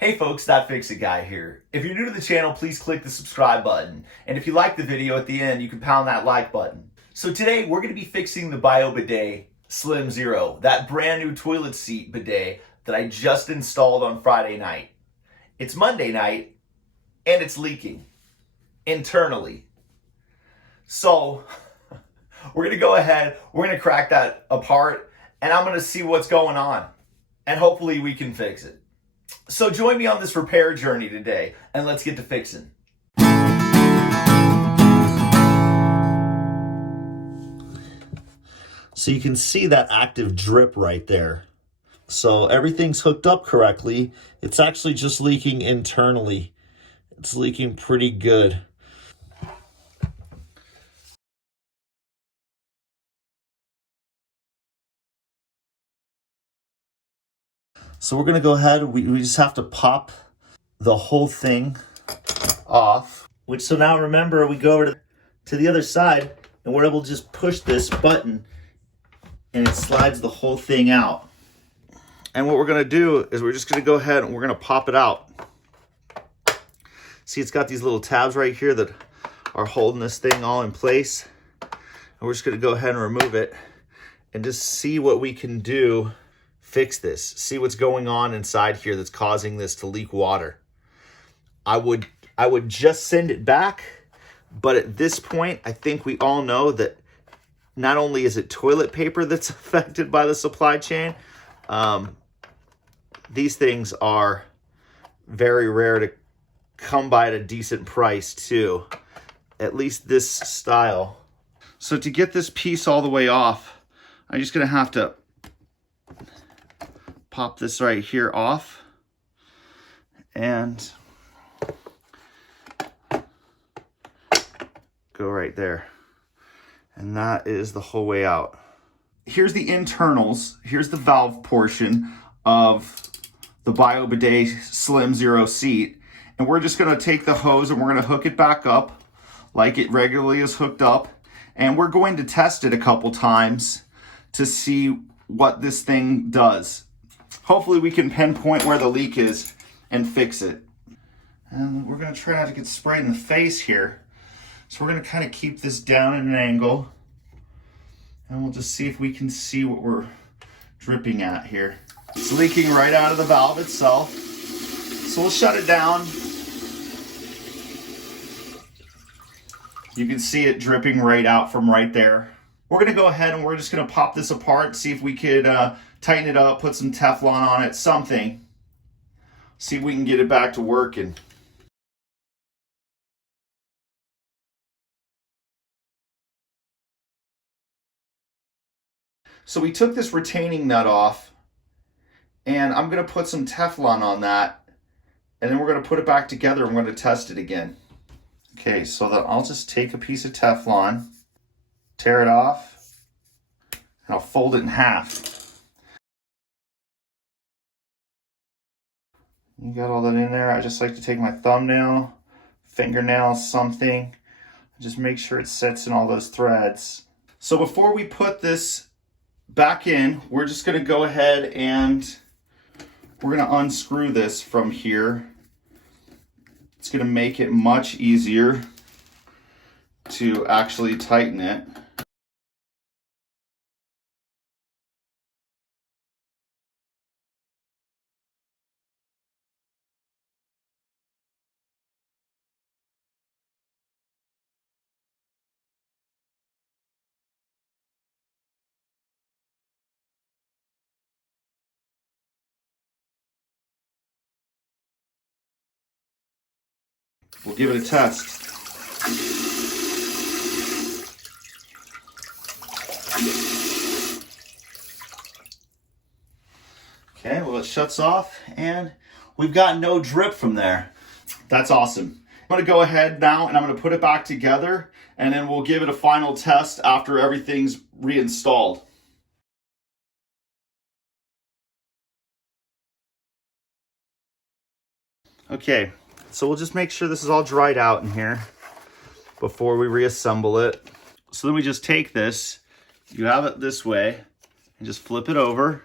Hey folks, That Fix It Guy here. If you're new to the channel, please click the subscribe button. And if you like the video at the end, you can pound that like button. So today we're going to be fixing the Bidet Slim Zero, that brand new toilet seat bidet that I just installed on Friday night. It's Monday night and it's leaking internally. So we're going to go ahead, we're going to crack that apart and I'm going to see what's going on. And hopefully we can fix it. So join me on this repair journey today, and let's get to fixing. So you can see that active drip right there. So everything's hooked up correctly. It's actually just leaking internally. It's leaking pretty good. So we're gonna go ahead, we just have to pop the whole thing off. So now remember, we go over to the other side and we're able to just push this button and it slides the whole thing out. And what we're gonna do is we're just gonna go ahead and we're gonna pop it out. See, it's got these little tabs right here that are holding this thing all in place. And we're just gonna go ahead and remove it and just see what we can do. Fix this, see what's going on inside here that's causing this to leak water. I would just send it back, but at this point, I think we all know that not only is it toilet paper that's affected by the supply chain, these things are very rare to come by at a decent price too, at least this style. So to get this piece all the way off, I'm just gonna have to pop this right here off and go right there. And that is the whole way out. Here's the internals. Here's the valve portion of the Bidet Slim Zero seat. And we're just gonna take the hose and we're gonna hook it back up like it regularly is hooked up. And we're going to test it a couple times to see what this thing does. Hopefully we can pinpoint where the leak is and fix it. And we're gonna try not to get sprayed in the face here. So we're gonna kind of keep this down at an angle and we'll just see if we can see what we're dripping at here. It's leaking right out of the valve itself. So we'll shut it down. You can see it dripping right out from right there. We're gonna go ahead and we're just gonna pop this apart, see if we could tighten it up, put some Teflon on it, something. See if we can get it back to working. So we took this retaining nut off and I'm gonna put some Teflon on that and then we're gonna put it back together and we're gonna test it again. Okay, so I'll just take a piece of Teflon, tear it off, and I'll fold it in half. You got all that in there. I just like to take my thumbnail, fingernail, something, just make sure it sets in all those threads. So before we put this back in, we're just gonna go ahead and we're gonna unscrew this from here. It's gonna make it much easier to actually tighten it. We'll give it a test. Okay, well it shuts off and we've got no drip from there. That's awesome. I'm gonna go ahead now and I'm gonna put it back together and then we'll give it a final test after everything's reinstalled. Okay, so we'll just make sure this is all dried out in here before we reassemble it. So then we just take this, you have it this way, and just flip it over.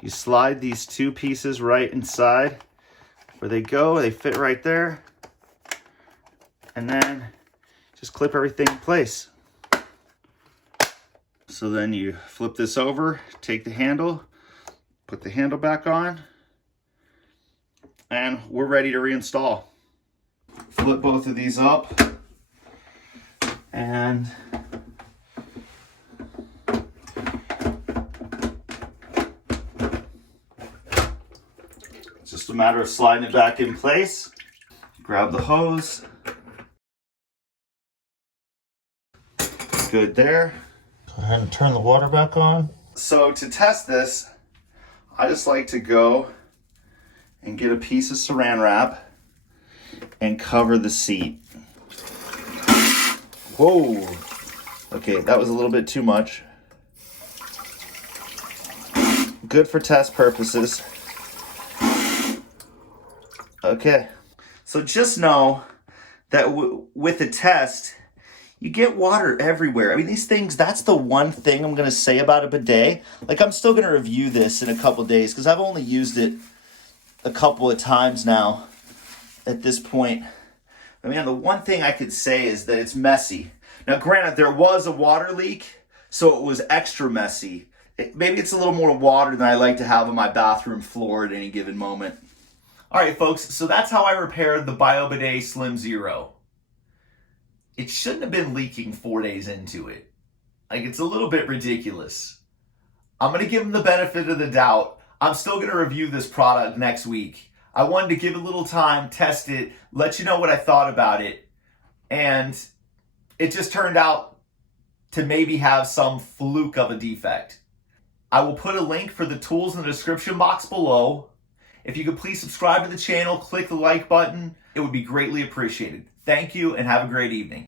You slide these two pieces right inside where they go, they fit right there. And then just clip everything in place. So then you flip this over, take the handle, put the handle back on, and we're ready to reinstall. Flip both of these up, and it's just a matter of sliding it back in place. Grab the hose. Good there. Go ahead and turn the water back on. So to test this, I just like to go and get a piece of saran wrap and cover the seat. Whoa. Okay, that was a little bit too much. Good for test purposes. Okay. So just know that with the test, you get water everywhere. I mean, these things, that's the one thing I'm going to say about a bidet. Like, I'm still going to review this in a couple days because I've only used it a couple of times now at this point. I mean, the one thing I could say is that it's messy. Now, granted, there was a water leak, so it was extra messy. Maybe it's a little more water than I like to have on my bathroom floor at any given moment. All right, folks, so that's how I repaired the BioBidet Slim Zero. It shouldn't have been leaking 4 days into it. Like, it's a little bit ridiculous. I'm going to give them the benefit of the doubt. I'm still going to review this product next week. I wanted to give it a little time, test it, let you know what I thought about it. And it just turned out to maybe have some fluke of a defect. I will put a link for the tools in the description box below. If you could please subscribe to the channel, click the like button, it would be greatly appreciated. Thank you and have a great evening.